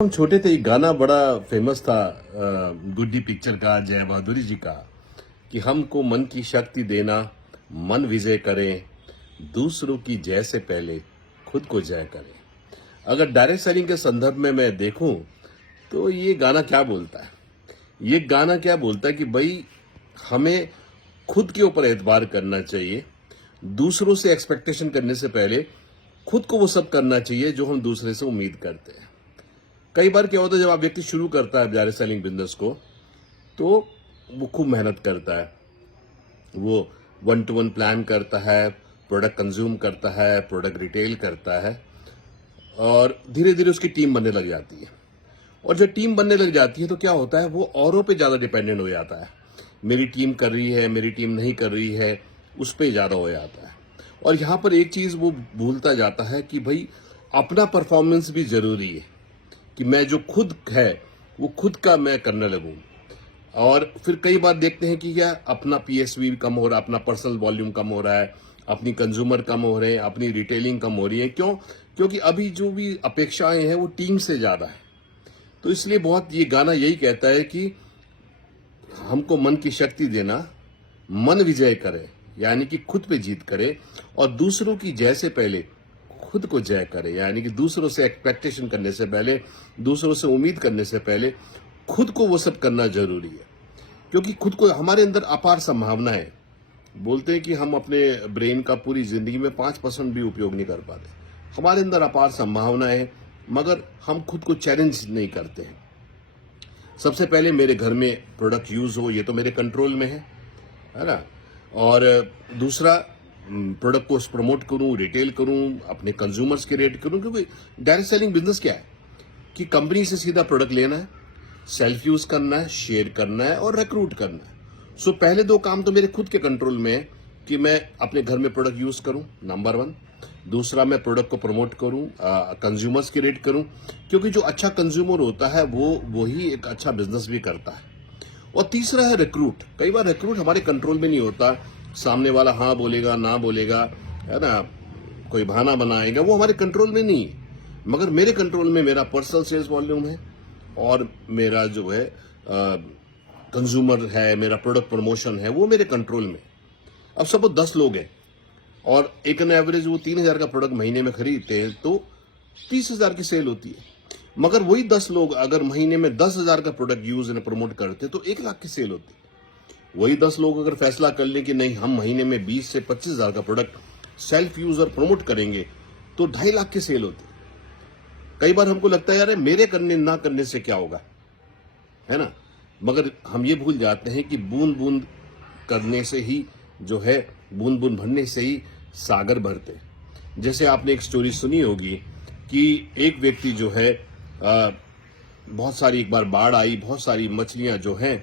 हम छोटे थे, एक गाना बड़ा फेमस था गुड्डी पिक्चर का, जय बहादुरी जी का, कि हमको मन की शक्ति देना, मन विजय करें, दूसरों की जय से पहले खुद को जय करें। अगर डायरेक्ट सेलिंग के संदर्भ में मैं देखूं तो ये गाना क्या बोलता है? ये गाना क्या बोलता है कि भाई हमें खुद के ऊपर एतबार करना चाहिए, दूसरों से एक्सपेक्टेशन करने से पहले खुद को वो सब करना चाहिए जो हम दूसरे से उम्मीद करते हैं। कई बार क्या होता है, जब आप व्यक्ति शुरू करता है डायरेक्ट सेलिंग बिजनेस को, तो वो खूब मेहनत करता है, वो 1-to-1 प्लान करता है, प्रोडक्ट कंज्यूम करता है, प्रोडक्ट रिटेल करता है, और धीरे धीरे उसकी टीम बनने लग जाती है। और जब टीम बनने लग जाती है तो क्या होता है, वो औरों पे ज्यादा डिपेंडेंट हो जाता है। मेरी टीम कर रही है, मेरी टीम नहीं कर रही है, उस पर ज्यादा हो जाता है। और यहां पर एक चीज वो भूलता जाता है कि भाई अपना परफॉर्मेंस भी जरूरी है, कि मैं जो खुद है वो खुद का मैं करने लगूं। और फिर कई बार देखते हैं कि क्या अपना पीएसवी कम हो रहा है, अपना पर्सनल वॉल्यूम कम हो रहा है, अपनी कंज्यूमर कम हो रहे हैं, अपनी रिटेलिंग कम हो रही है। क्यों? क्योंकि अभी जो भी अपेक्षाएं हैं वो टीम से ज्यादा है। तो इसलिए बहुत ये गाना यही कहता है कि हमको मन की शक्ति देना, मन विजय करे, यानी कि खुद पे जीत करे, और दूसरों की जय से पहले खुद को जय करे, यानी कि दूसरों से एक्सपेक्टेशन करने से पहले, दूसरों से उम्मीद करने से पहले खुद को वो सब करना जरूरी है। क्योंकि खुद को, हमारे अंदर अपार संभावना है। बोलते हैं कि हम अपने ब्रेन का पूरी जिंदगी में 5% भी उपयोग नहीं कर पाते। हमारे अंदर अपार संभावना है, मगर हम खुद को चैलेंज नहीं करते हैं। सबसे पहले मेरे घर में प्रोडक्ट यूज हो, ये तो मेरे कंट्रोल में है ना। और दूसरा, प्रोडक्ट को प्रमोट करूं, रिटेल करूं, अपने कंज्यूमर्स के रेट करूं। क्योंकि डायरेक्ट सेलिंग बिजनेस क्या है कि कंपनी से सीधा प्रोडक्ट लेना है, सेल्फ यूज करना है, शेयर करना है और रिक्रूट करना है। सो पहले दो काम तो मेरे खुद के कंट्रोल में है कि मैं अपने घर में प्रोडक्ट यूज करूं, नंबर 1। दूसरा, मैं प्रोडक्ट को प्रमोट करूं, कंज्यूमर्स के रेट करूं। क्योंकि जो अच्छा कंज्यूमर होता है वो ही एक अच्छा बिजनेस भी करता है। और तीसरा है रिक्रूट। कई बार रिक्रूट हमारे कंट्रोल में नहीं होता, सामने वाला हाँ बोलेगा, ना बोलेगा, है ना, कोई बहाना बनाएगा, वो हमारे कंट्रोल में नहीं है। मगर मेरे कंट्रोल में मेरा पर्सनल सेल्स वॉल्यूम है, और मेरा जो है कंज्यूमर है, मेरा प्रोडक्ट प्रमोशन है, वो मेरे कंट्रोल में। अब सपोज 10 लोग हैं और एक एन एवरेज वो 3,000 का प्रोडक्ट महीने में खरीदते हैं, तो 30,000 की सेल होती है। मगर वही 10 लोग अगर महीने में 10,000 का प्रोडक्ट यूज एंड प्रमोट करते तो 1 लाख की सेल होती। वही 10 लोग अगर फैसला कर लें कि नहीं, हम महीने में 20 से 25,000 का प्रोडक्ट सेल्फ यूज और प्रमोट करेंगे, तो 2.5 लाख की सेल होती। कई बार हमको लगता है यार मेरे करने ना करने से क्या होगा, है ना। मगर हम ये भूल जाते हैं कि बूंद बूंद करने से ही जो है, बूंद बूंद भरने से ही सागर भरते। जैसे आपने एक स्टोरी सुनी होगी कि एक व्यक्ति जो है, बहुत सारी, एक बार बाढ़ आई, बहुत सारी मछलियां जो हैं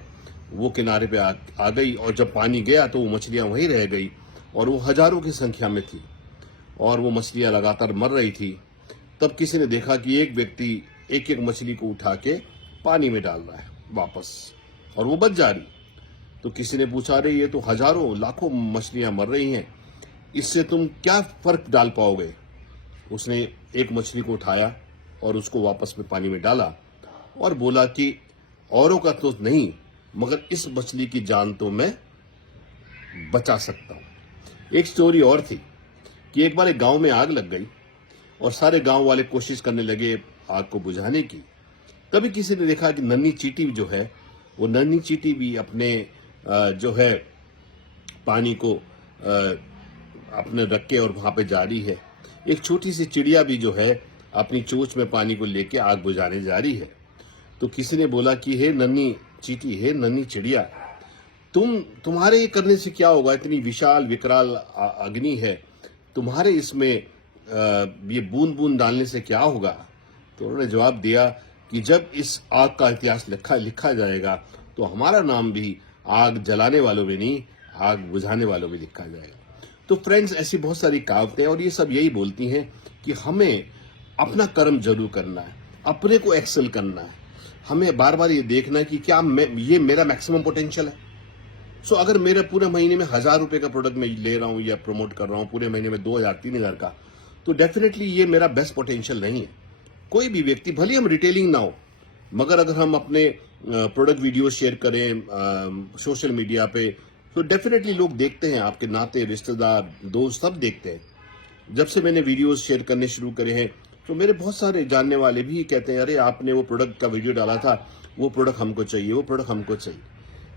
वो किनारे पे आ गई, और जब पानी गया तो वो मछलियां वहीं रह गई, और वो हजारों की संख्या में थी, और वो मछलियां लगातार मर रही थी। तब किसी ने देखा कि एक व्यक्ति एक एक मछली को उठा के पानी में डाल रहा है वापस, और वो बच जा रही। तो किसी ने पूछा, रहे ये तो हजारों लाखों मछलियां मर रही हैं, इससे तुम क्या फर्क डाल पाओगे? उसने एक मछली को उठाया और उसको वापस में पानी में डाला, और बोला कि औरों का तो नहीं, मगर इस मछली की जान तो मैं बचा सकता हूं। एक स्टोरी और थी कि एक बार एक गांव में आग लग गई, और सारे गांव वाले कोशिश करने लगे आग को बुझाने की। तभी किसी ने देखा कि नन्ही चींटी जो है, वो नन्ही चींटी भी अपने जो है पानी को अपने रख के और वहां पे जा रही है। एक छोटी सी चिड़िया भी जो है अपनी चोंच में पानी को लेके आग बुझाने जा रही है। तो किसी ने बोला कि हे नन्ही चींटी, हे नन्ही चिड़िया, तुम्हारे ये करने से क्या होगा? इतनी विशाल विकराल अग्नि है, तुम्हारे इसमें ये बूंद बूंद डालने से क्या होगा? तो उन्होंने जवाब दिया कि जब इस आग का इतिहास लिखा जाएगा तो हमारा नाम भी आग जलाने वालों में नहीं, आग बुझाने वालों में लिखा जाएगा। तो फ्रेंड्स, ऐसी बहुत सारी कहावतें, और ये सब यही बोलती हैं कि हमें अपना कर्म जरूर करना है, अपने को एक्सेल करना है। हमें बार बार ये देखना है कि क्या ये मेरा मैक्सिमम पोटेंशियल है। सो अगर मेरे पूरे महीने में 1,000 रुपए का प्रोडक्ट मैं ले रहा हूं या प्रमोट कर रहा हूं, पूरे महीने में 2,000 3,000 का, तो डेफिनेटली ये मेरा बेस्ट पोटेंशियल नहीं है। कोई भी व्यक्ति, भले हम रिटेलिंग ना हो, मगर अगर हम अपने प्रोडक्ट वीडियो शेयर करें सोशल मीडिया पे, तो डेफिनेटली लोग देखते हैं, आपके नाते रिश्तेदार दोस्त सब देखते हैं। जब से मैंने वीडियोस शेयर करने शुरू करे हैं, तो मेरे बहुत सारे जानने वाले भी कहते हैं, अरे आपने वो प्रोडक्ट का वीडियो डाला था, वो प्रोडक्ट हमको चाहिए, वो प्रोडक्ट हमको चाहिए।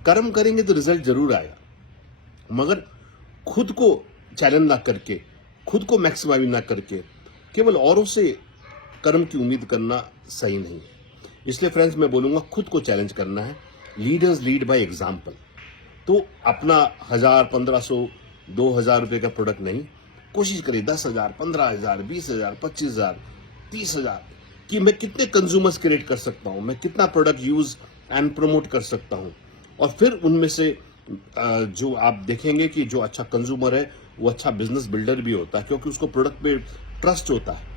कर्म करेंगे तो रिजल्ट जरूर आएगा, मगर खुद को चैलेंज ना करके, खुद को मैक्सिमाइज ना करके केवल औरों से कर्म की उम्मीद करना सही नहीं है। इसलिए फ्रेंड्स मैं बोलूंगा, खुद को चैलेंज करना है। Leaders lead by example. तो अपना 1000, 1500, 2000 रुपए का प्रोडक्ट नहीं, कोशिश करिए 10,000, 15,000, 20,000, 25,000, 30,000 कि मैं कितने कंज्यूमर्स क्रिएट कर सकता हूं, मैं कितना प्रोडक्ट यूज एंड प्रमोट कर सकता हूं। और फिर उनमें से जो आप देखेंगे कि जो अच्छा कंज्यूमर है वो अच्छा बिजनेस बिल्डर भी होता है, क्योंकि उसको प्रोडक्ट पे ट्रस्ट होता है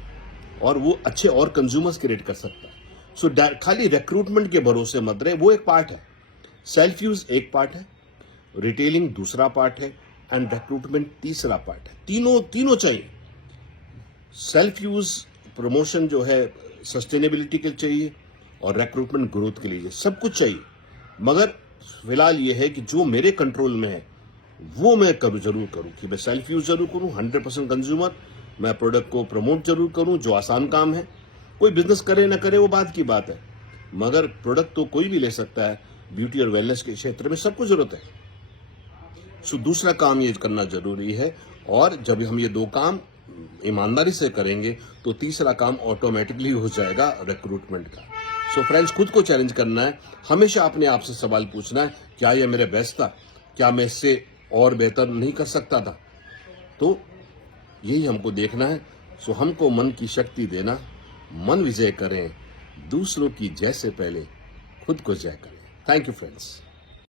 और वो अच्छे और कंज्यूमर्स क्रिएट कर सकता है। सो खाली रिक्रूटमेंट के भरोसे मत रहे, वो एक पार्ट है, सेल्फ यूज एक पार्ट है, रिटेलिंग दूसरा पार्ट है एंड रिक्रूटमेंट तीसरा पार्ट है। तीनों चाहिए। सेल्फ यूज प्रमोशन जो है सस्टेनेबिलिटी के लिए चाहिए और रिक्रूटमेंट ग्रोथ के लिए, सब कुछ चाहिए। मगर फिलहाल ये है कि जो मेरे कंट्रोल में है वो मैं जरूर करूं कि मैं सेल्फ यूज जरूर करूं, 100% कंज्यूमर, मैं प्रोडक्ट को प्रमोट जरूर करूं, जो आसान काम है। कोई बिजनेस करे ना करे वो बात की बात है, मगर प्रोडक्ट तो कोई भी ले सकता है। ब्यूटी और वेलनेस के क्षेत्र में सबको जरूरत है। सो दूसरा काम ये करना जरूरी है, और जब हम ये दो काम ईमानदारी से करेंगे तो तीसरा काम ऑटोमेटिकली हो जाएगा रिक्रूटमेंट का। सो फ्रेंड्स, खुद को चैलेंज करना है, हमेशा अपने आप से सवाल पूछना है, क्या ये मेरे बेस्ट था, क्या मैं इससे और बेहतर नहीं कर सकता था। तो यही हमको देखना है। सो हमको मन की शक्ति देना, मन विजय करें, दूसरों की जय से पहले खुद को जय करें। Thank you friends.